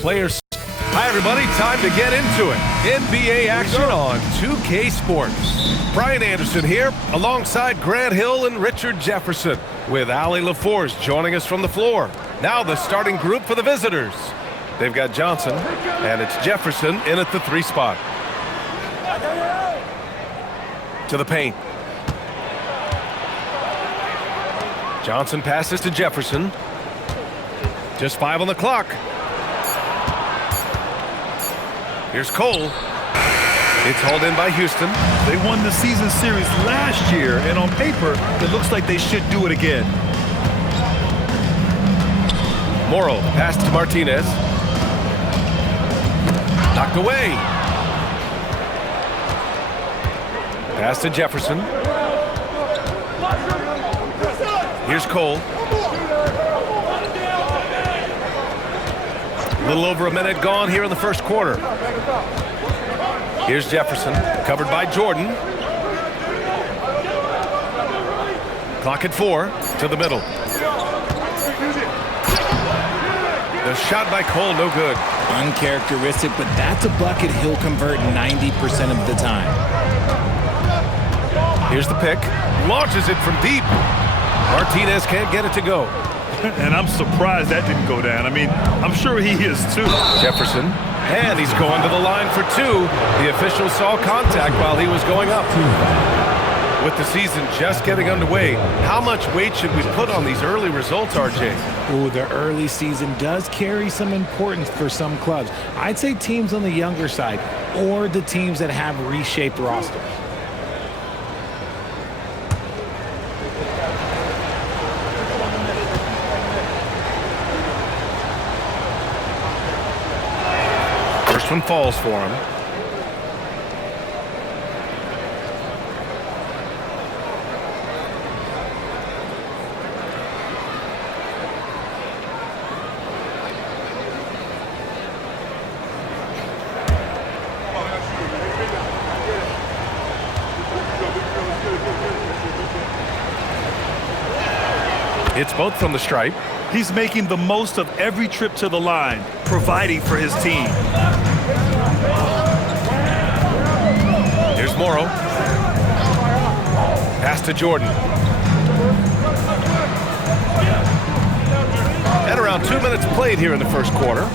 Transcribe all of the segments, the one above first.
players. Hi, everybody. Time to get into it. NBA action on 2K Sports. Brian Anderson here, alongside Grant Hill and Richard Jefferson, with Allie LaForce joining us from the floor. Now the starting group for the visitors. They've got Johnson, and it's Jefferson in at the 3 spot. To the paint. Johnson passes to Jefferson. Just 5 on the clock. Here's Cole. It's hauled in by Houston. They won the season series last year, and on paper, it looks like they should do it again. Morrow, pass to Martinez. Knocked away. Pass to Jefferson. Here's Cole. A little over a minute gone here in the first quarter. Here's Jefferson, covered by Jordan. Clock at 4, to the middle. The shot by Cole, no good. Uncharacteristic, but that's a bucket he'll convert 90% of the time. Here's the pick. Launches it from deep. Martinez can't get it to go. And I'm surprised that didn't go down. I mean, I'm sure he is too. Jefferson, and he's going to the line for 2. The official saw contact while he was going up. With the season just getting underway, how much weight should we put on these early results, RJ? Ooh, the early season does carry some importance for some clubs. I'd say teams on the younger side, or the teams that have reshaped rosters. First one falls for him. It's both from the stripe. He's making the most of every trip to the line, providing for his team. Here's Morrow. Pass to Jordan. And around 2 minutes played here in the first quarter.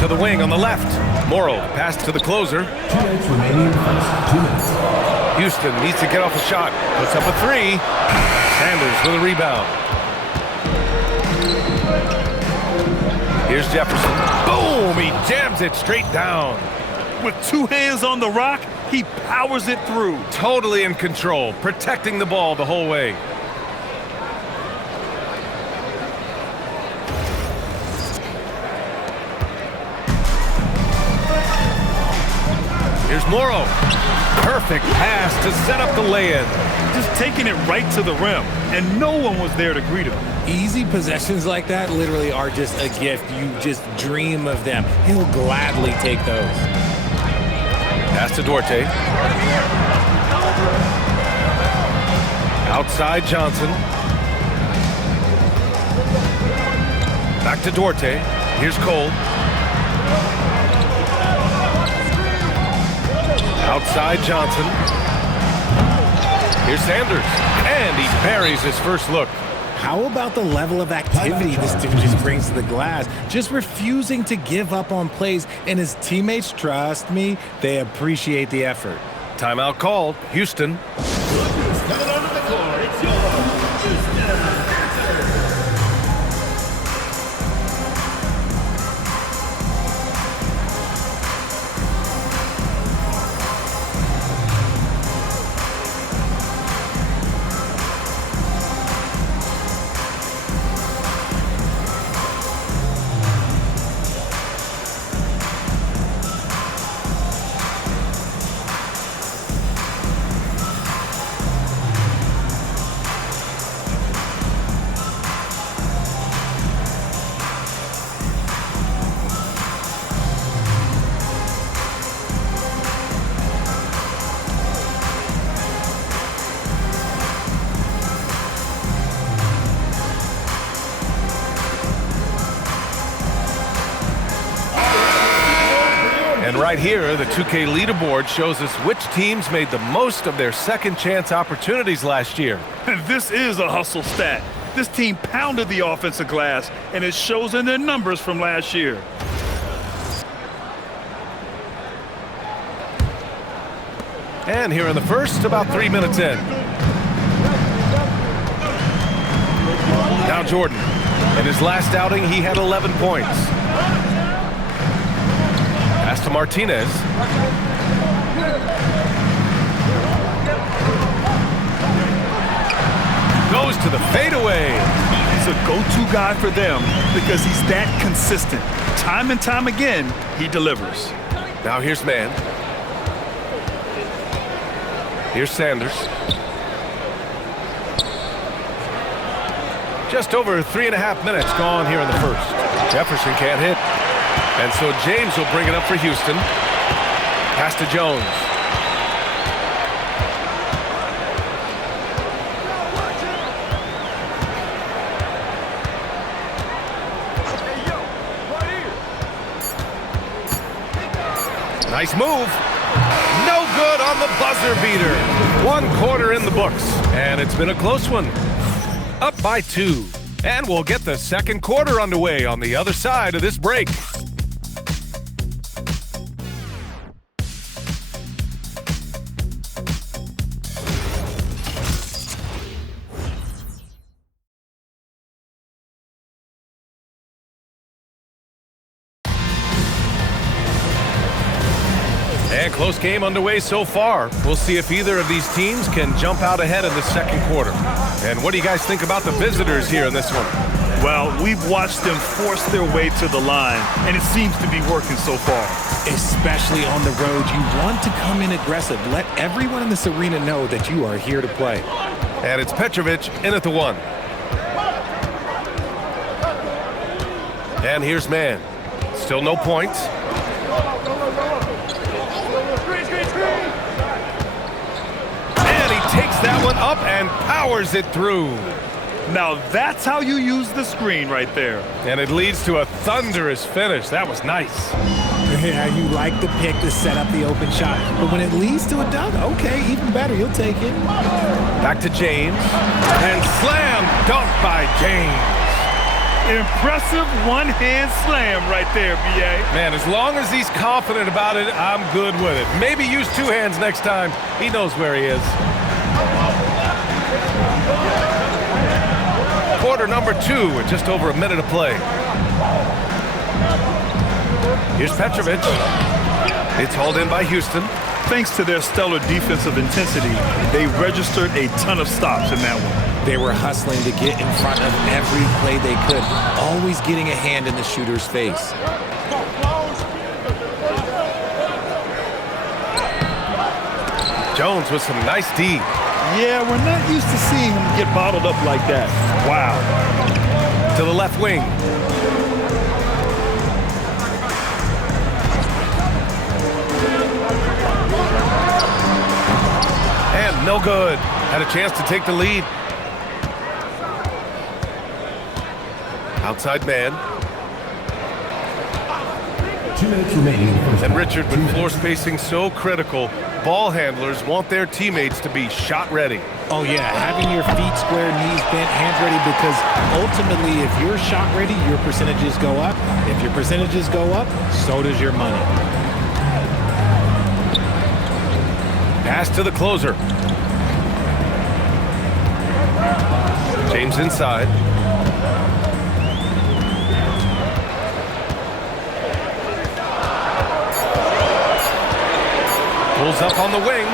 To the wing on the left. Morrow, pass to the closer. 2 minutes remaining in the first. 2 minutes. Houston needs to get off a shot. Puts up a 3. Sanders with a rebound. Here's Jefferson. Boom! He jams it straight down. With 2 hands on the rock, he powers it through. Totally in control, protecting the ball the whole way. Here's Morrow. Perfect pass to set up the lay-in. Just taking it right to the rim, and no one was there to greet him. Easy possessions like that literally are just a gift. You just dream of them. He'll gladly take those. Pass to Duarte. Outside Johnson. Back to Duarte. Here's Cole. Outside Johnson. Here's Sanders. And he buries his first look. How about the level of activity this dude just brings to the glass? Just refusing to give up on plays, and his teammates, trust me, they appreciate the effort. Timeout called. Houston. Coming onto the court, it's your Houston answer. Right here, the 2K leaderboard shows us which teams made the most of their second chance opportunities last year. And this is a hustle stat. This team pounded the offensive glass, and it shows in their numbers from last year. And here in the first, about 3 minutes in. Now Jordan. In his last outing, he had 11 points. Pass to Martinez. Goes to the fadeaway. He's a go-to guy for them because he's that consistent. Time and time again, he delivers. Now here's Mann. Here's Sanders. Just over 3.5 minutes gone here in the first. Jefferson can't hit. And so James will bring it up for Houston. Pass to Jones. Nice move. No good on the buzzer beater. 1 quarter in the books. And it's been a close one. Up by 2. And we'll get the second quarter underway on the other side of this break. And close game underway so far. We'll see if either of these teams can jump out ahead in the second quarter. And what do you guys think about the visitors here in this one? Well, we've watched them force their way to the line, and it seems to be working so far. Especially on the road, you want to come in aggressive. Let everyone in this arena know that you are here to play. And it's Petrovic in at the 1. And here's Mann. Still no points. And he takes that one up and powers it through. Now that's how you use the screen right there. And it leads to a thunderous finish. That was nice. Yeah, you like the pick to set up the open shot. But when it leads to a dunk, okay, even better, you'll take it. Back to James. And slam dunk by James. Impressive one-hand slam right there, B.A. Man, as long as he's confident about it, I'm good with it. Maybe use 2 hands next time. He knows where he is. Quarter number 2 with just over a minute to play. Here's Petrovic. It's hauled in by Houston. Thanks to their stellar defensive intensity, they registered a ton of stops in that one. They were hustling to get in front of every play they could, always getting a hand in the shooter's face. Jones with some nice D. Yeah, we're not used to seeing him get bottled up like that. Wow. To the left wing. And no good. Had a chance to take the lead. Outside man. 2 minutes remaining in the first. And Richard, with floor spacing so critical, ball handlers want their teammates to be shot ready. Oh, yeah, having your feet square, knees bent, hands ready, because ultimately, if you're shot ready, your percentages go up. If your percentages go up, so does your money. Pass to the closer. James inside. Pulls up on the wing.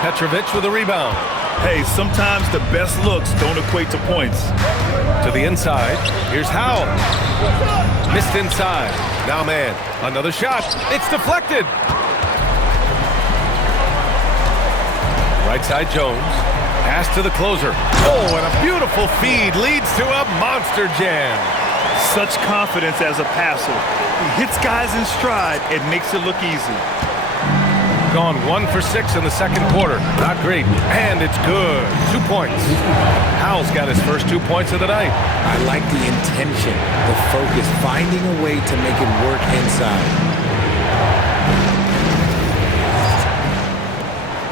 Petrovic with a rebound. Hey, sometimes the best looks don't equate to points. To the inside. Here's Howell. Missed inside. Now man. Another shot. It's deflected. Right side Jones. Pass to the closer. Oh, and a beautiful feed leads to a monster jam. Such confidence as a passer. He hits guys in stride and makes it look easy. Gone 1 for 6 in the second quarter. Not great. And it's good. 2 points. Howell's got his first 2 points of the night. I like the intention, the focus, finding a way to make it work inside.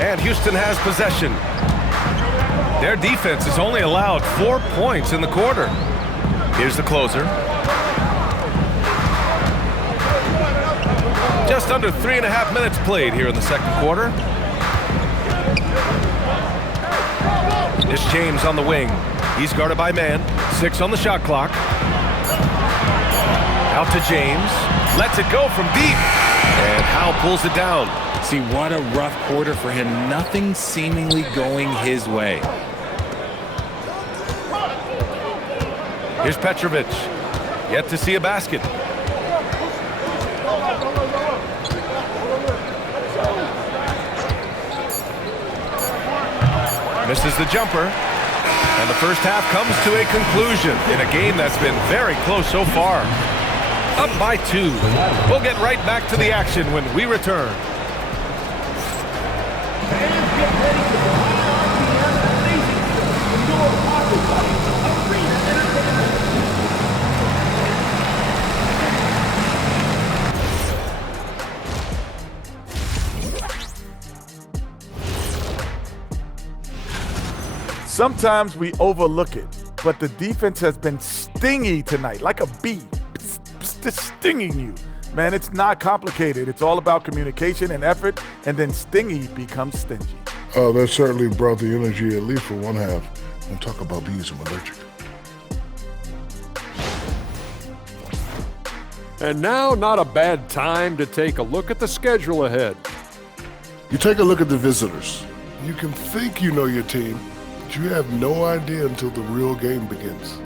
And Houston has possession. Their defense has only allowed 4 points in the quarter. Here's the closer. Just under 3.5 minutes played here in the second quarter. It's James on the wing. He's guarded by man. 6 on the shot clock. Out to James. Lets it go from deep. And Howe pulls it down. See, what a rough quarter for him. Nothing seemingly going his way. Here's Petrovic. Yet to see a basket. Misses the jumper. And the first half comes to a conclusion in a game that's been very close so far. Up by 2. We'll get right back to the action when we return. Fans, get ready for the high RPM amazing indoor water party arena entertainment. Sometimes we overlook it, but the defense has been stingy tonight, like a bee, just stinging you. Man, it's not complicated. It's all about communication and effort, and then stingy becomes stingy. Oh, that certainly brought the energy, at least for one half. Don't talk about bees, I'm allergic. And now, not a bad time to take a look at the schedule ahead. You take a look at the visitors. You can think you know your team, but you have no idea until the real game begins.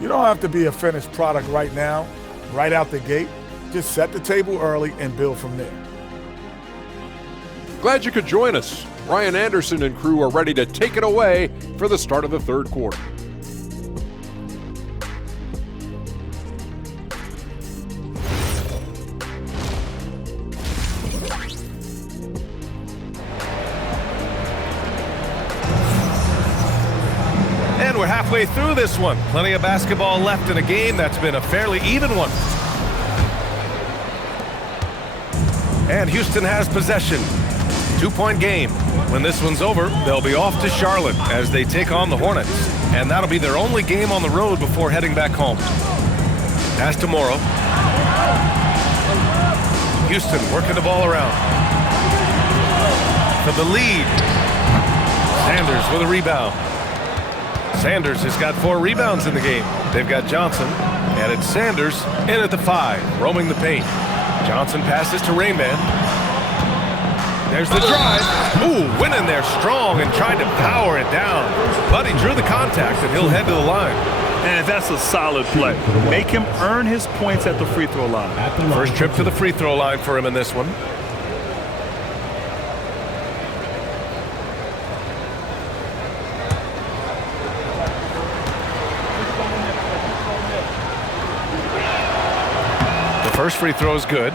You don't have to be a finished product right now, right out the gate. Just set the table early and build from there. Glad you could join us. Ryan Anderson and crew are ready to take it away for the start of the third quarter. And we're halfway through this one. Plenty of basketball left in a game that's been a fairly even one. And Houston has possession. 2-point game. When this one's over, they'll be off to Charlotte as they take on the Hornets. And that'll be their only game on the road before heading back home. Pass to Morrow. Houston working the ball around. For the lead. Sanders with a rebound. Sanders has got 4 rebounds in the game. They've got Johnson. And it's Sanders in at the 5, roaming the paint. Johnson passes to Rayman. There's the drive. Ooh, went in there strong and tried to power it down. But he drew the contact, and he'll head to the line. And that's a solid play. Make him earn his points at the free throw line. First trip to the free throw line for him in this one. The first free throw is good.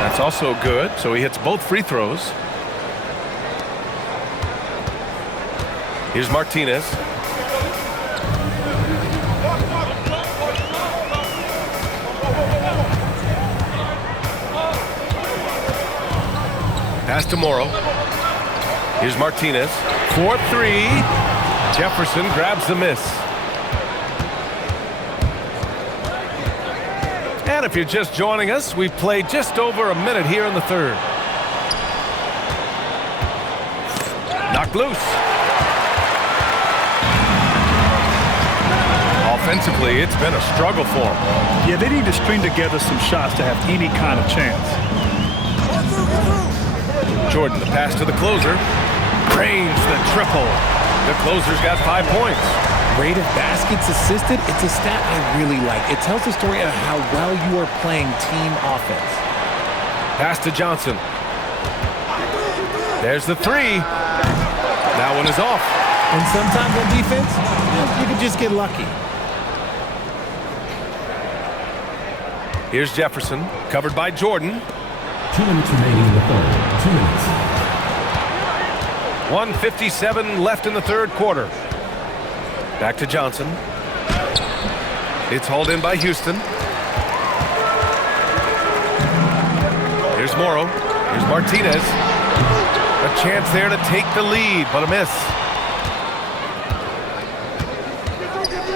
That's also good, so he hits both free throws. Here's Martinez. Pass to Morrow. Here's Martinez. 4-3. Jefferson grabs the miss. And if you're just joining us, we've played just over a minute here in the third. Knocked loose. Offensively, it's been a struggle for them. Yeah, they need to string together some shots to have any kind of chance. Jordan, the pass to the closer. Drains the triple. The closer's got 5 points. Rate of baskets assisted, it's a stat I really like. It tells the story of how well you are playing team offense. Pass to Johnson. There's the 3. That one is off. And sometimes on defense, you can just get lucky. Here's Jefferson, covered by Jordan. 2 minutes remaining in the third. 2 minutes. 1:57 left in the third quarter. Back to Johnson. It's hauled in by Houston. Here's Morrow. Here's Martinez. A chance there to take the lead, but a miss.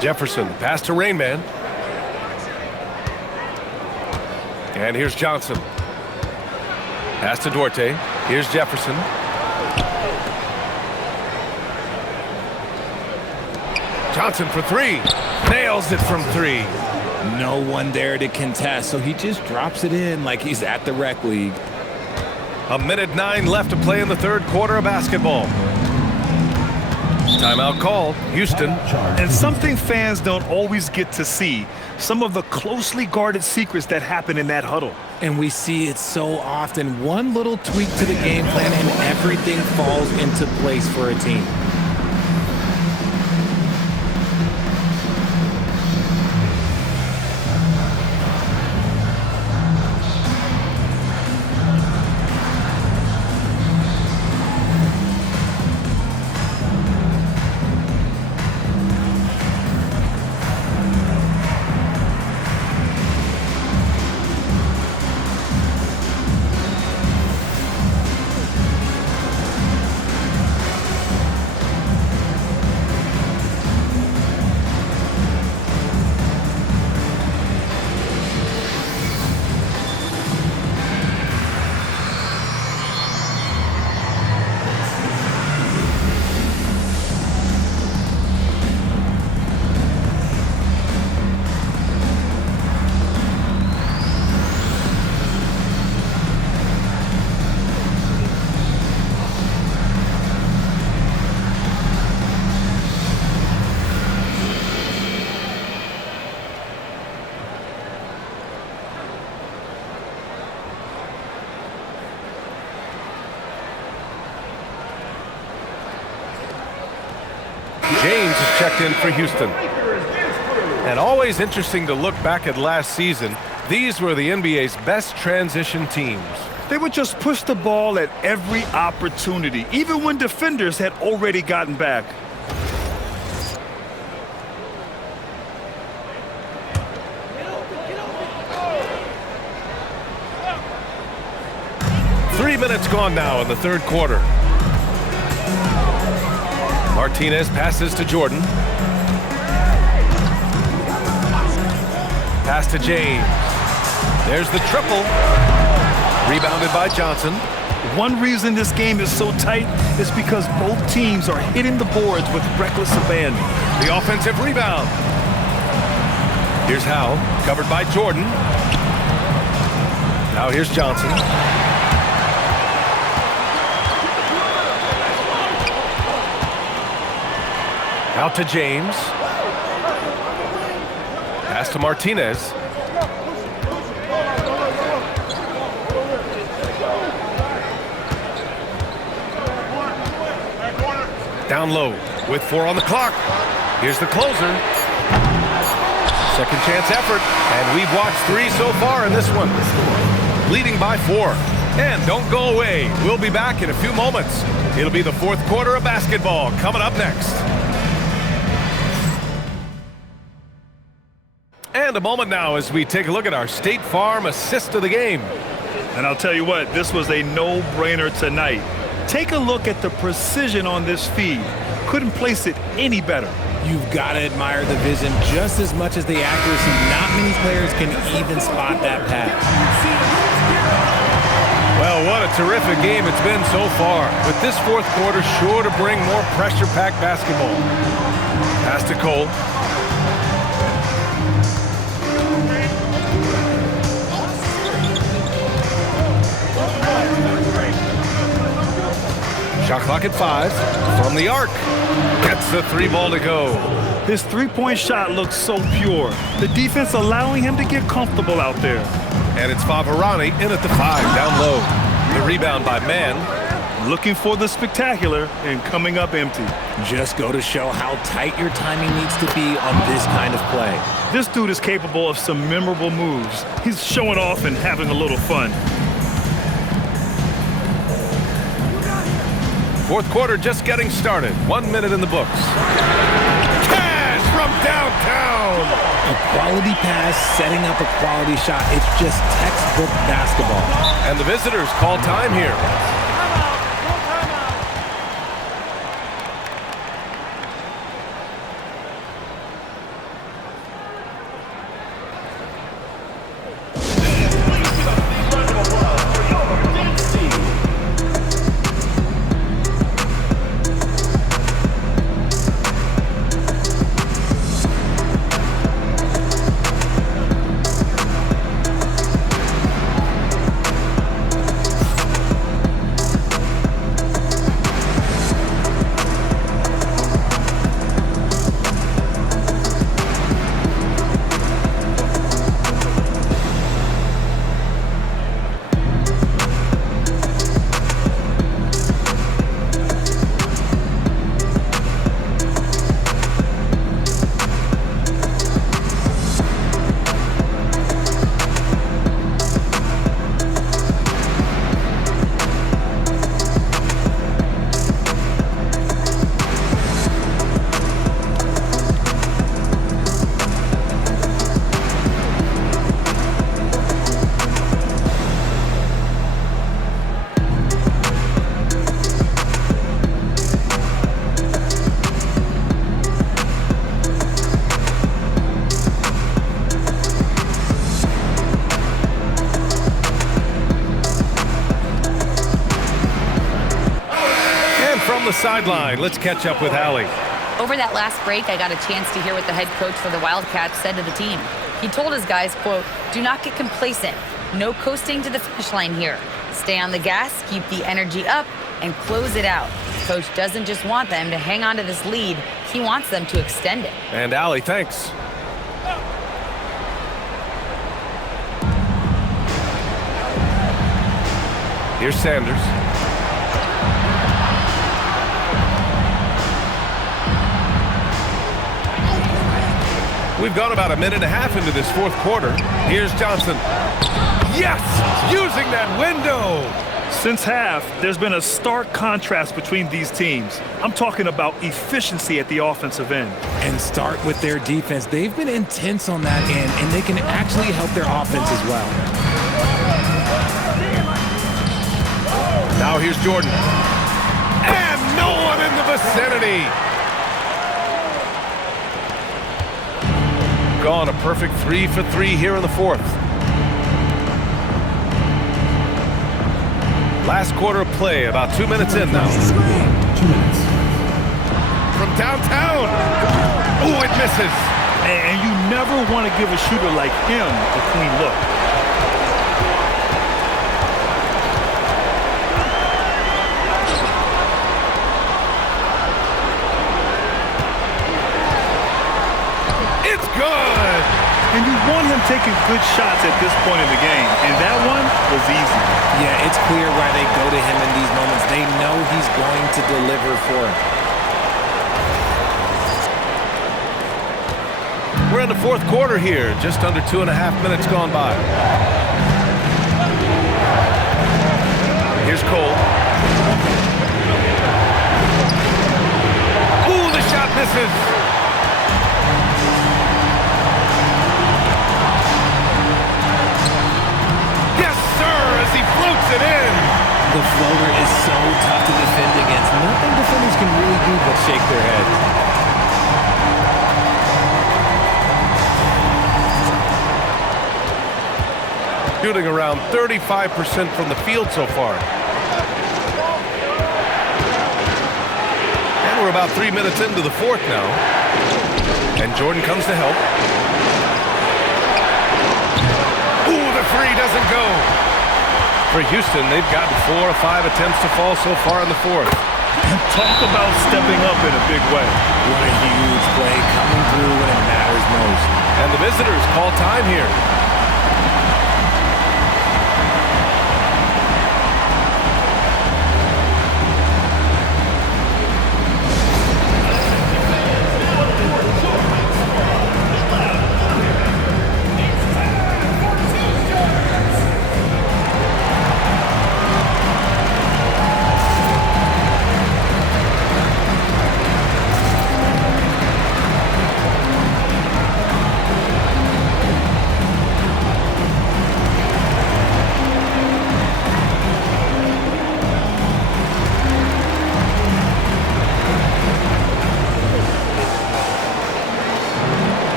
Jefferson, pass to Rainman. And here's Johnson. Pass to Duarte. Here's Jefferson. Johnson for three. Nails it from three. No one there to contest, so he just drops it in like he's at the rec league. 1:09 left to play in the third quarter of basketball. Timeout called. Houston. And something fans don't always get to see, some of the closely guarded secrets that happen in that huddle. And we see it so often. One little tweak to the game plan and everything falls into place for a team. James is checked in for Houston. And always interesting to look back at last season. These were the NBA's best transition teams. They would just push the ball at every opportunity, even when defenders had already gotten back. Three minutes gone now in the third quarter. Martinez passes to Jordan. Pass to James. There's the triple. Rebounded by Johnson. One reason this game is so tight is because both teams are hitting the boards with reckless abandon. The offensive rebound. Here's Howe, covered by Jordan. Now here's Johnson. Out to James. Pass to Martinez. Down low with 4 on the clock. Here's the closer. Second chance effort. And we've watched 3 so far in this one. Leading by 4. And don't go away. We'll be back in a few moments. It'll be the fourth quarter of basketball coming up next. And a moment now as we take a look at our State Farm assist of the game. And I'll tell you what, this was a no-brainer tonight. Take a look at the precision on this feed. Couldn't place it any better. You've got to admire the vision just as much as the accuracy. Not many players can even spot that pass. Well, what a terrific game it's been so far. With this fourth quarter sure to bring more pressure-packed basketball. Pass to Cole. Shot clock at 5. From the arc. Gets the 3 ball to go. His three-point shot looks so pure. The defense allowing him to get comfortable out there. And it's Favarani in at the 5, down low. The rebound by Mann. Looking for the spectacular and coming up empty. Just go to show how tight your timing needs to be on this kind of play. This dude is capable of some memorable moves. He's showing off and having a little fun. Fourth quarter just getting started. 1 minute in the books. Cash from downtown. A quality pass, setting up a quality shot. It's just textbook basketball. And the visitors call time here. The sideline. Let's catch up with Allie. Over that last break, I got a chance to hear what the head coach for the Wildcats said to the team. He told his guys, quote, "Do not get complacent. No coasting to the finish line here. Stay on the gas, keep the energy up, and close it out." Coach doesn't just want them to hang on to this lead. He wants them to extend it. And Allie, thanks. Here's Sanders. We've gone about a minute and a half into this fourth quarter. Here's Johnson. Yes! Using that window! Since half, there's been a stark contrast between these teams. I'm talking about efficiency at the offensive end. And start with their defense. They've been intense on that end, and they can actually help their offense as well. Now here's Jordan. And no one in the vicinity. Gone a perfect 3 for 3 here in the fourth. Last quarter of play, about 2 minutes in now. 2 minutes. From downtown. Oh, it misses. And you never want to give a shooter like him a clean look. It's good. And you want him taking good shots at this point in the game. And that one was easy. Yeah, it's clear why they go to him in these moments. They know he's going to deliver for him. We're in the fourth quarter here. Just under 2.5 minutes gone by. Here's Cole. Ooh, the shot misses. He floats it in. The floater is so tough to defend against. Nothing defenders can really do but shake their heads. Shooting around 35% from the field so far. And we're about 3 minutes into the fourth now. And Jordan comes to help. Ooh, the three doesn't go. For Houston, they've gotten 4 or 5 attempts to fall so far in the fourth. Talk about stepping up in a big way. What a huge play coming through when it matters most. And the visitors call time here.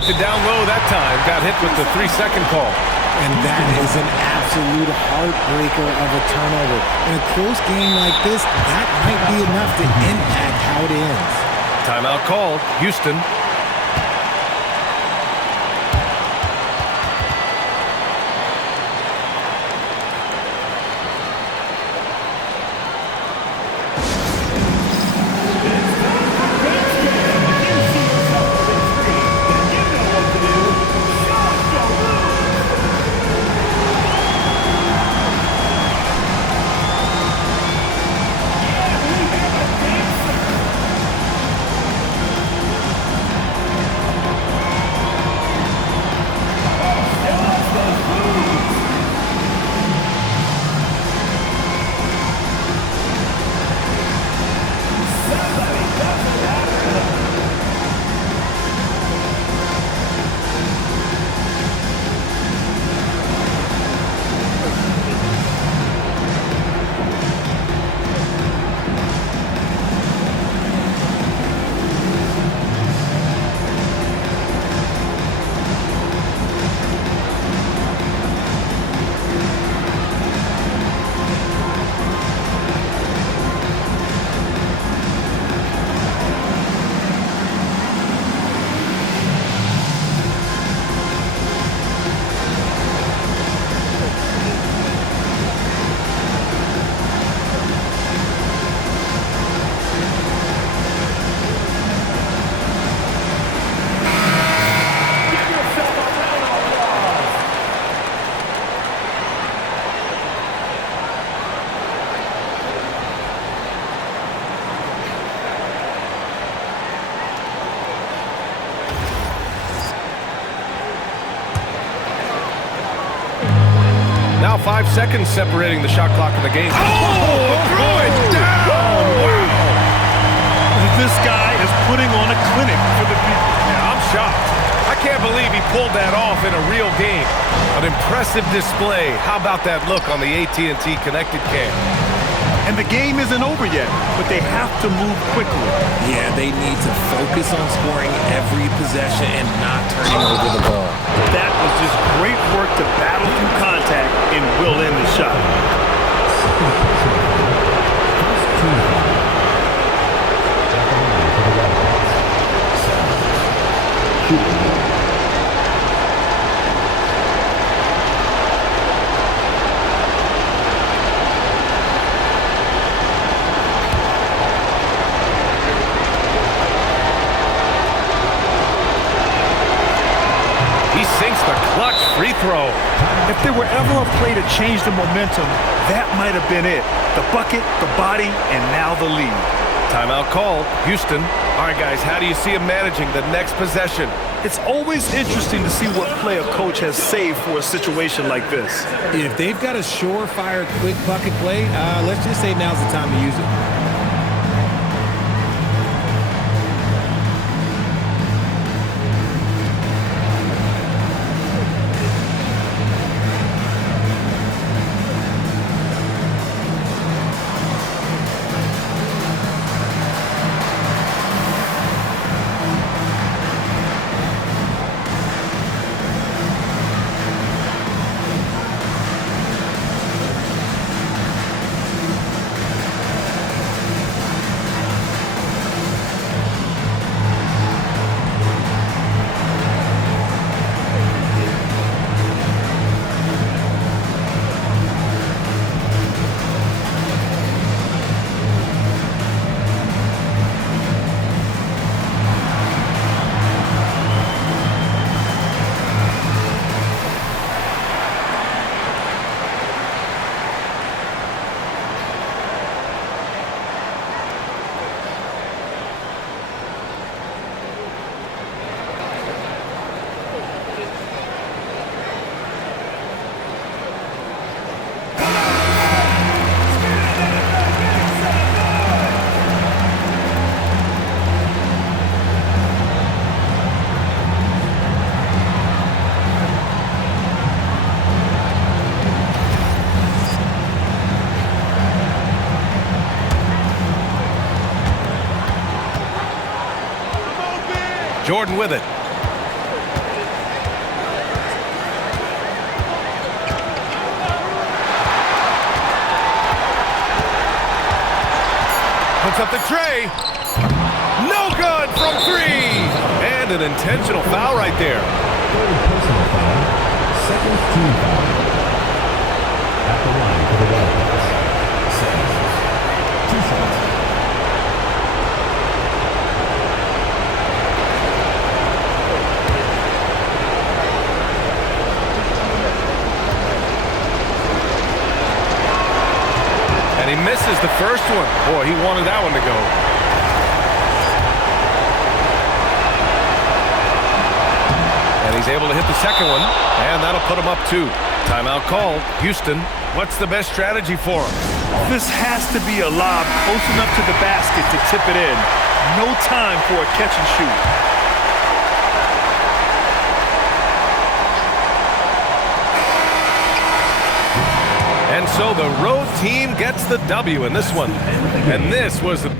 knocked it down low that time. Got hit with the 3-second call. And that is an absolute heartbreaker of a turnover. In a close game like this, that might be enough to impact how it ends. Timeout called. Houston. Now 5 seconds separating the shot clock in the game. Oh, throw it down! Wow! This guy is putting on a clinic for the people. Yeah, I'm shocked. I can't believe he pulled that off in a real game. An impressive display. How about that look on the AT&T connected cam? And the game isn't over yet, but they have to move quickly. Yeah, they need to focus on scoring every possession and not turning over the ball. That was just great work to battle through contact and will end the shot. He sinks the clutch free throw. If there were ever a play to change the momentum, that might have been it. The bucket, the body, and now the lead. Timeout called. Houston. All right, guys, how do you see him managing the next possession? It's always interesting to see what play a coach has saved for a situation like this. If they've got a surefire quick bucket play, let's just say now's the time to use it. Jordan with it. up the tray. No good from 3. And an intentional foul right there. Third personal foul. Second team foul. At the line for the Wildcats. 2 shots. And he misses the first one. Boy, he wanted that one to go. And he's able to hit the second one, and that'll put him up 2. Timeout call. Houston, what's the best strategy for him? This has to be a lob close enough to the basket to tip it in. No time for a catch and shoot. And so the road team gets the W in this one. And this was the